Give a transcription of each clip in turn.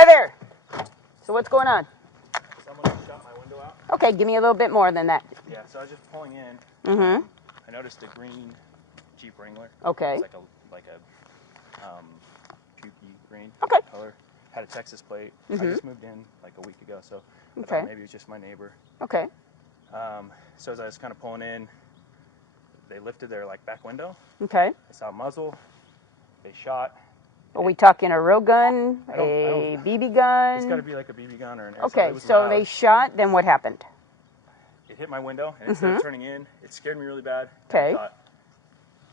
Hi there. So what's going on? Someone just shot my window out. Okay, give me a little bit more than that. Yeah, so I was just pulling in. Mm-hmm. I noticed a green Jeep Wrangler. Okay. It's like a pukey green color. Had a Texas plate. Mm-hmm. I just moved in like a week ago, so I Okay. thought maybe it was just my neighbor. Okay. So as I was kind of pulling in, they lifted their like back window. Okay. I saw a muzzle. They shot. Are we talking a real gun, I don't, BB gun? It's got to be like a BB gun or an airsoft. Okay, It was so loud. they shot, then what happened? It hit my window, and instead of turning in, it scared me really bad. Okay. I thought,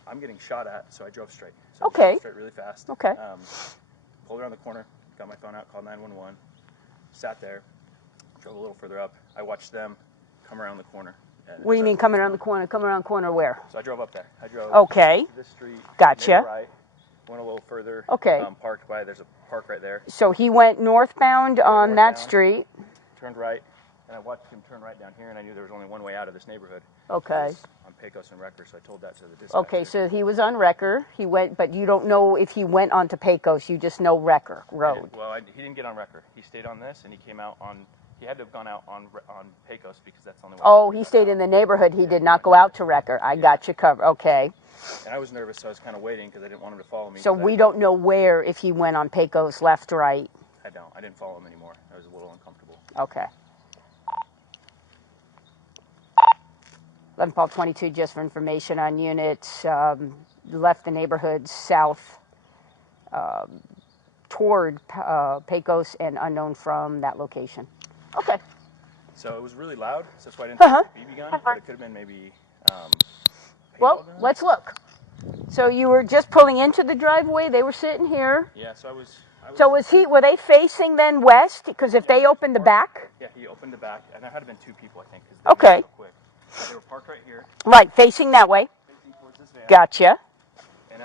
I'm getting shot at, so I drove straight. So I Okay. drove straight really fast. Okay. Pulled around the corner, got my phone out, called 911, sat there, drove a little further up. I watched them come around the corner. What do you mean coming around the corner? Coming around the corner where? So I drove up there. I drove Okay. to this street. Gotcha. Made a right, went a little further. Okay. Parked by, there's a park right there. So he went northbound on that street. Turned right, and I watched him turn right down here, and I knew there was only one way out of this neighborhood. Okay. On Pecos and Wrecker, so I told that to the dispatcher. Okay, so he was on Wrecker. He went, but you don't know if he went onto Pecos. You just know Wrecker Road. He didn't get on Wrecker. He stayed on this, and he came out on. He had to have gone out on Pecos because that's the only way. Oh, he stayed in the neighborhood. He did not go out to Wrecker. I got you covered. Okay. And I was nervous, so I was kind of waiting because I didn't want him to follow me. So we don't know where, if he went on Pecos, left, right. I don't. I didn't follow him anymore. I was a little uncomfortable. Okay. 11 Paul 22, just for information on units, left the neighborhood south toward Pecos and unknown from that location. Okay. So it was really loud, so that's why I didn't think it was a BB gun, but it could have been maybe well, gun. let's look. So you were just pulling into the driveway. They were sitting here. Yeah, so I was So were they facing then west? Because if they opened the back? Yeah, he opened the back, and there had been two people, I think, because they moved so quick. They were parked right here. Right, facing that way. Facing towards this van. Gotcha. And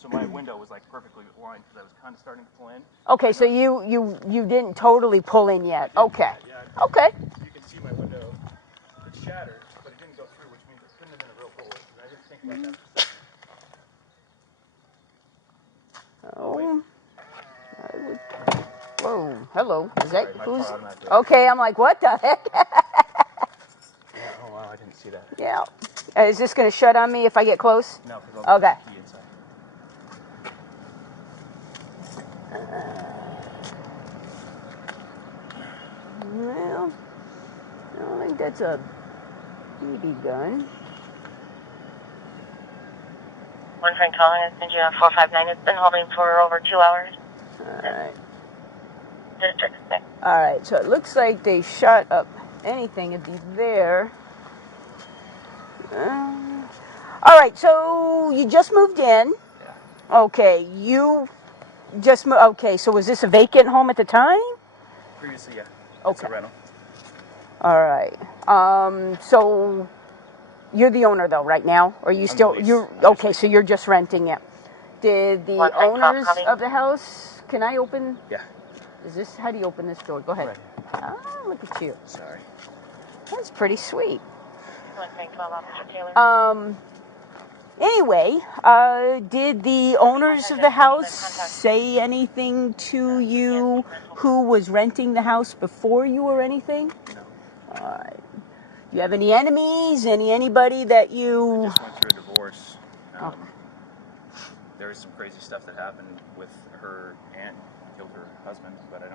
so my window was like perfectly aligned because I was kind of starting to pull in. Okay, so you didn't totally pull in yet. Okay. Yeah, okay. You can see my window. It's shattered, but it didn't go through, which means it couldn't have been a real bullet. I didn't think about that for a second. Whoa, hello. Is that who's? Okay, I'm like, what the heck? Yeah, oh wow, I didn't see that. Yeah. Is this going to shut on me if I get close? No, because I'll okay. put the key inside. Well, I don't think that's a BB gun. One friend calling us, Engine 459. It's been holding for over 2 hours. Alright. District 6. Alright, so it looks like they shot up anything. It'd be there. Alright, so you just moved in. Yeah. Okay, you just moved. Okay, so was this a vacant home at the time? Previously, yeah. Okay. It's a rental. Alright. So you're the owner though right now? Or you okay, so you're just renting it. Did the owners of the house, can I open? Yeah. How do you open this door? Go ahead. Right. Ah, look at you. Sorry. That's pretty sweet. One friend called Officer Taylor. Anyway, did the owners of the house say anything to you who was renting the house before you or anything? No. Alright. Do you have any enemies? Anybody that you... I just went through a divorce. There was some crazy stuff that happened with her aunt, killed her husband, but I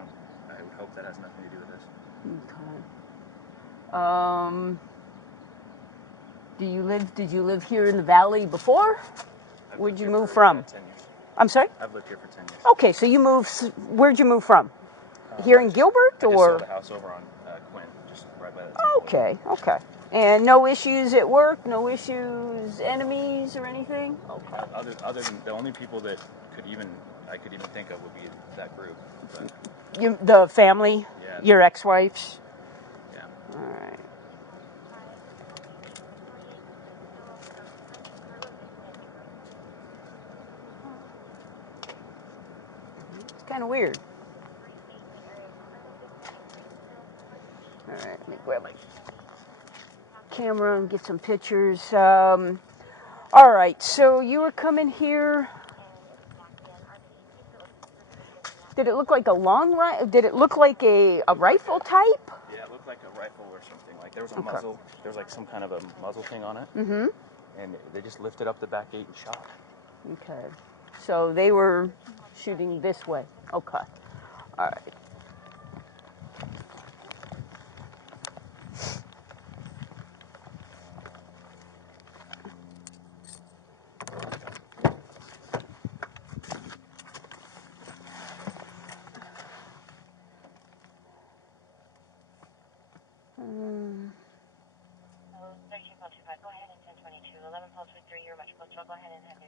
would hope that has nothing to do with this. Okay. Did you live here in the valley before? Where'd you move from? 10 years. I'm sorry? I've lived here for 10 years. Okay, so you moved, where'd you move from? Here in Gilbert, I just or? sold a house over on Quinn, just right by that. Okay. And no issues at work, no issues, enemies or anything? Okay. Other than the only people that I could even think of would be that group. But, The family? Yeah. Your ex-wife's? Yeah. All right. It's kind of weird. All right, let me grab my camera and get some pictures. All right, so you were coming here. Did it look like a long rifle? Did it look like a rifle type? Yeah, it looked like a rifle or something. Like there was a Okay. muzzle. There was like some kind of a muzzle thing on it. Mm-hmm. And they just lifted up the back gate and shot. Okay. So they were shooting this way. Okay. All right. Oh, 13 call 25. Go ahead and 1022. 11 call 23. You're much closer. Go ahead and have you.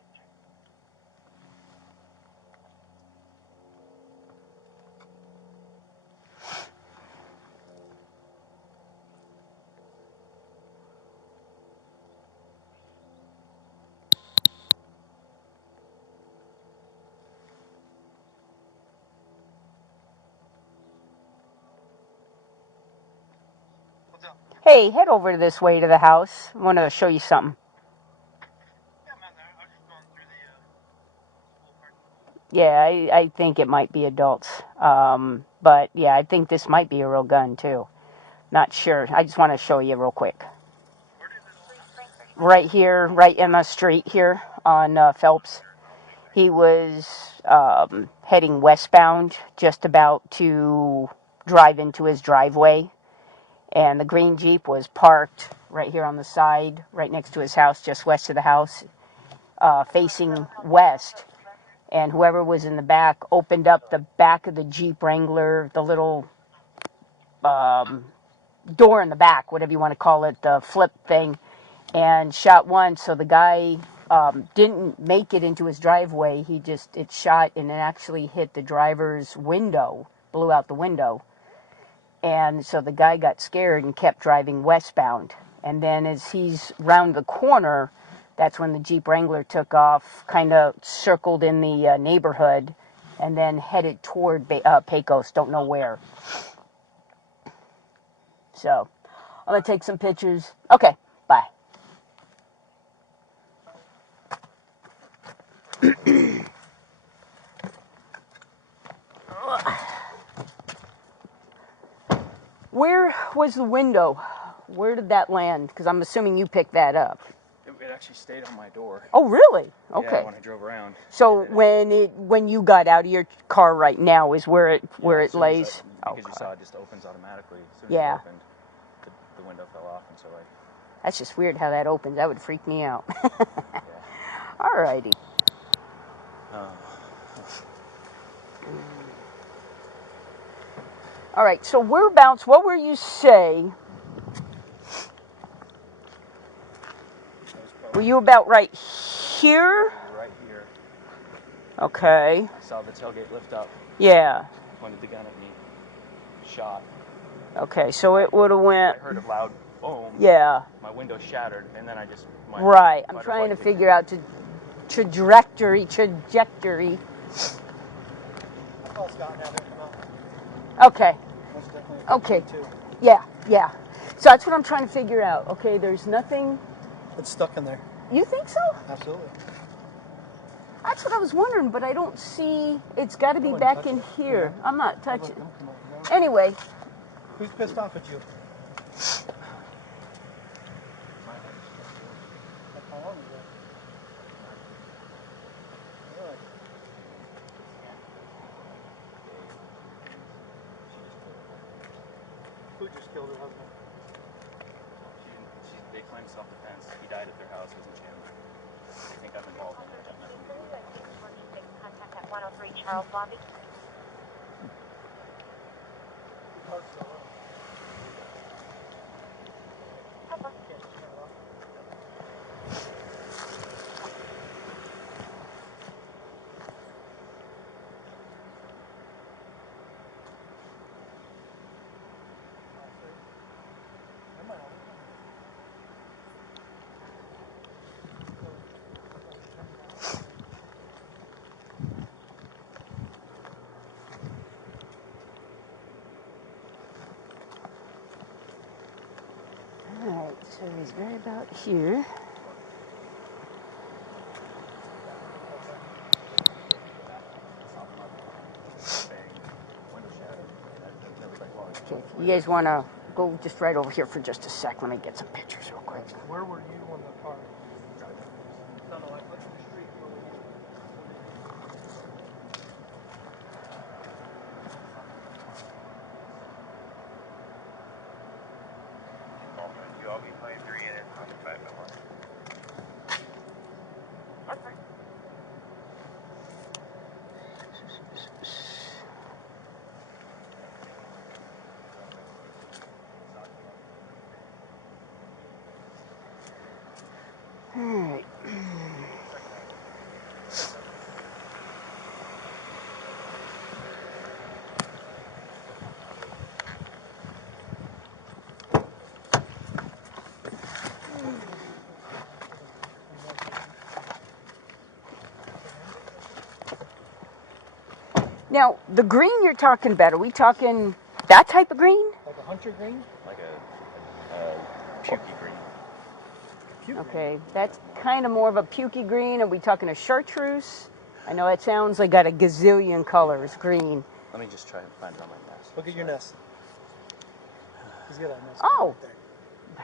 Hey, head over this way to the house. I want to show you something. Yeah, I'm in there. I was just going through the school parking. Yeah, I think it might be adults. But yeah, I think this might be a real gun too. Not sure. I just want to show you real quick. Right here, right in the street here on Phelps. He was heading westbound, just about to drive into his driveway. And the green Jeep was parked right here on the side, right next to his house, just west of the house, facing west. And whoever was in the back opened up the back of the Jeep Wrangler, the little door in the back, whatever you want to call it, the flip thing, and shot one. So the guy didn't make it into his driveway. It shot and it actually hit the driver's window, blew out the window. And so the guy got scared and kept driving westbound. And then as he's round the corner, that's when the Jeep Wrangler took off, kind of circled in the neighborhood, and then headed toward Pecos, don't know where. So I'm going to take some pictures. Okay, bye. Where was the window? Where did that land? Because I'm assuming you picked that up. It actually stayed on my door. Oh, really? Okay. Yeah, when I drove around. So when you got out of your car right now is where it lays. Because you saw it just opens automatically. As soon as Yeah. it opened, the window fell off, and so That's just weird how that opens. That would freak me out. yeah. Alrighty. All right. So whereabouts? What were you say? Were you about right here? Right here. Okay. I saw the tailgate lift up. Yeah. Pointed the gun at me. Shot. Okay. So it would have I went. heard a loud boom. Yeah. My window shattered, and then I just. Right. I'm trying to figure out the trajectory. I'll call Scott and have him come out. Okay. Most definitely. Okay. Too. Yeah. So that's what I'm trying to figure out. Okay. There's nothing. It's stuck in there. You think so? Absolutely. That's what I was wondering, but I don't see. It's got to be back in here. I'm not touching. Anyway. Who's pissed off at you? How long ago? Really? Who just killed her husband? They claim self-defense. He died at their house. It wasn't him. They think I'm involved in it. Contact at 103 Charles Lobby. Alright, so he's right about here. Bang. You guys want to go just right over here for just a sec? Let me get some pictures real quick. Where were you when the car driving? No, I put in the street. Where were you? You all be playing 3 in it on the 5 by 1. Okay. All right. Now, the green you're talking about, are we talking that type of green? Like a hunter green? Like a pukey green. Okay, that's kind of more of a pukey green. Are we talking a chartreuse? I know it sounds like got a gazillion colors, green. Let me just try and find it on my nest. Look at your nest. He's got a nest. Oh. Right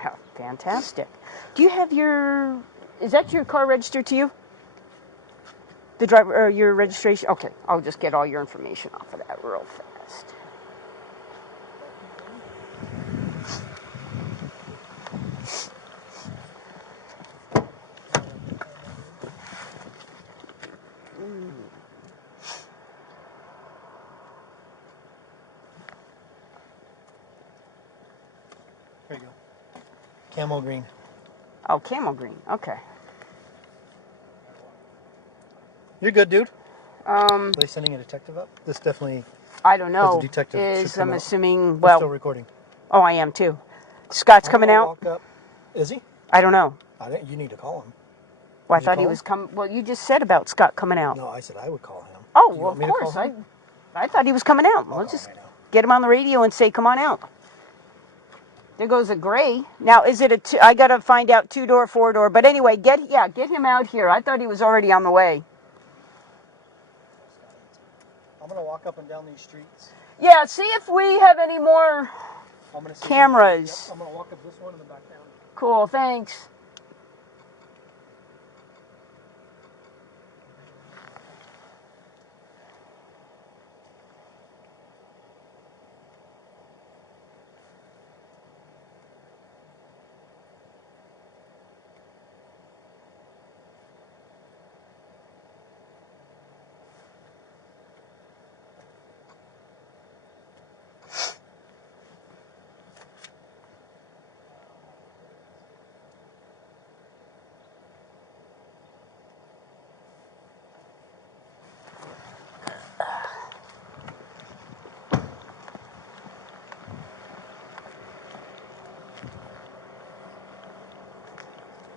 there. Fantastic. Do you have is that your car registered to you? The driver, or your registration? Okay, I'll just get all your information off of that real fast. There you go. Camel green. Oh, camel green. Okay. You're good, dude. Um, Are they sending a detective up? This definitely. I don't know. The detective should come I'm out. assuming. We're still Well, recording. oh, I am too. Scott's I'm coming gonna out. Walk up. Is he? I don't know. You need to call him. Well, I Did you thought call he him? was coming. Well, you just said about Scott coming out. No, I said I would call him. Oh, Do you well, want of me to call course. him? I thought he was coming out. I'll Let's call just him right now. get him on the radio and say, "Come on out." There goes a gray. Now, is it I gotta find out 2-door, 4-door. But anyway, get him out here. I thought he was already on the way. I'm gonna walk up and down these streets. Yeah, see if we have any more I'm gonna see cameras. Yep, I'm gonna walk up this one and then back down. Cool, thanks.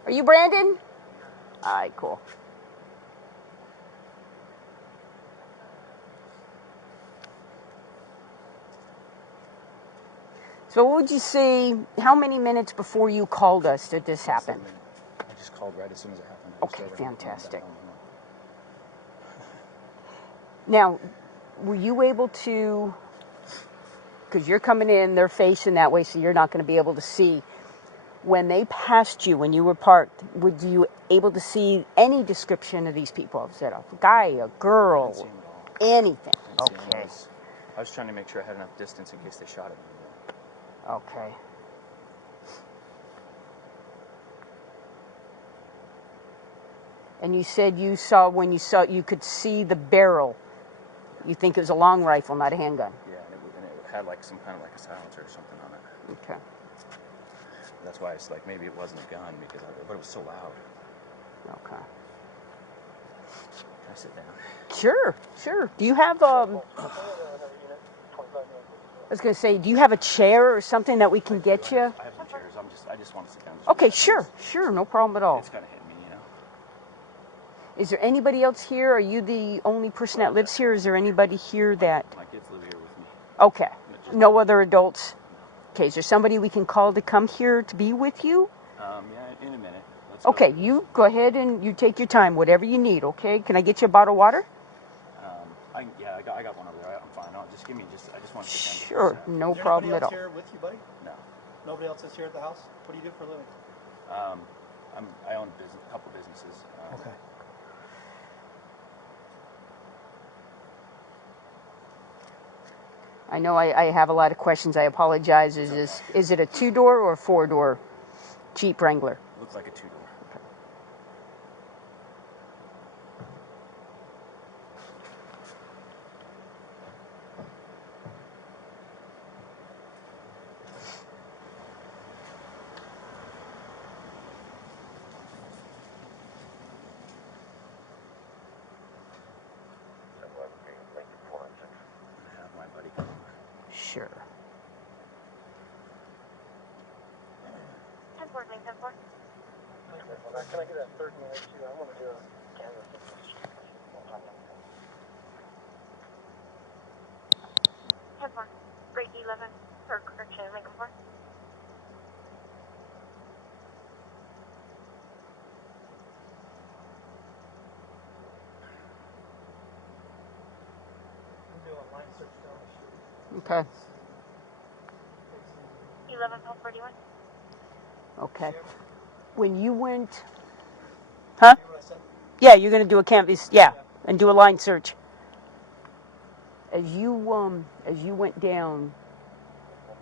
Are you Brandon? All right, cool. So what would you say, how many minutes before you called us did this happen? I just called right as soon as it happened. Okay, fantastic. Now, were you able to, because you're coming in, they're facing that way, so you're not going to be able to see. When they passed you, when you were parked, were you able to see any description of these people? Was it a guy, a girl, anything? Okay. I was trying to make sure I had enough distance in case they shot at me. Okay. And you said you could see the barrel. You think it was a long rifle, not a handgun? Yeah, and it had like some kind of like a silencer or something on it. Okay. That's why it's like maybe it wasn't a gun but it was so loud. Okay. Can I sit down? Sure. Do you have I was going to say, do you have a chair or something that we can get you? I have some chairs. I just want to sit down. Okay, sure, no problem at all. It's kind of hitting me, you know. Is there anybody else here? Are you the only person that lives here? Is there anybody here that? My kids live here with me. Okay. No other adults? Okay, is there somebody we can call to come here to be with you? Yeah, in a minute. Okay, you go ahead and you take your time, whatever you need, okay? Can I get you a bottle of water? I got one over there. I'm fine. I just want to sit down. Sure, no problem at all. Is there anybody else here with you, buddy? No. Nobody else is here at the house? What do you do for a living? I own a couple businesses. Okay. I know I have a lot of questions. I apologize. Is it a 2-door or a 4-door Jeep Wrangler? Looks like a 2-door. Have my buddy come over. Sure. 10-4, lane 10-4. Can I get a third minute too? I want to do a canvas. 10-4. Break 11. Or correction, Lincoln 4. Do a line search down the street. Okay. 11 41. Okay. When you went, huh? Hear what I said? Yeah, you're gonna do a canvas. Yeah, and do a line search. As you went down,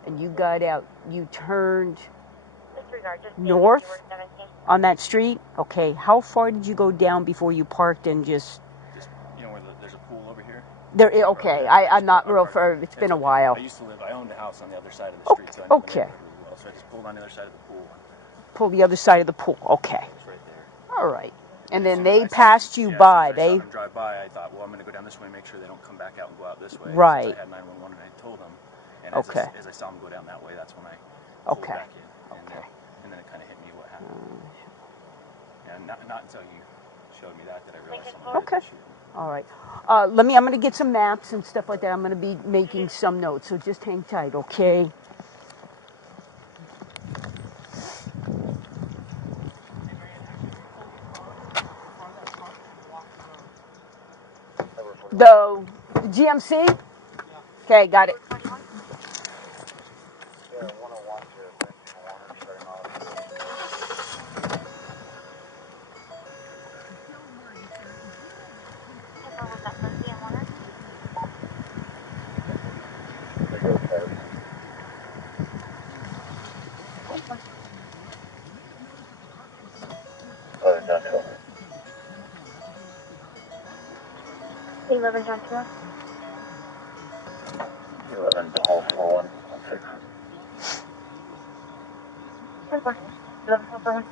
and you got out, you turned Disregard, just north 17. on that street. Okay. How far did you go down before you parked and just? Just where there's a pool over here. There. Okay. I'm not real far. It's been a while. I owned a house on the other side of the street, so I know the Okay. neighborhood really well. So I just pulled on the other side of the pool. Pull the other side of the pool. Okay. It's right there. All right. And then As soon they as I passed saw- you yeah, by. As soon as I They. saw them drive by, I thought, well, I'm going to go down this way and make sure they don't come back out and go out this way. Right. Since I had 911 and I told them. And Okay. as I saw them go down that way, that's when I pulled Okay. back in. And then it kind of hit me what happened. And not until you showed me that I realized someone Okay. did shoot me. All right. I'm going to get some maps and stuff like that. I'm going to be making some notes, so just hang tight, okay? The GMC? Okay, got it. Yeah, 101 to Benjamin Warner, starting off. Was that Lindsay and Warner? There goes Travis. Industrial. 11 John 2. 11 to Hall 4116. 10-4. 11 4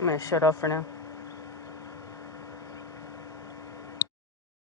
I'm going to shut off for now.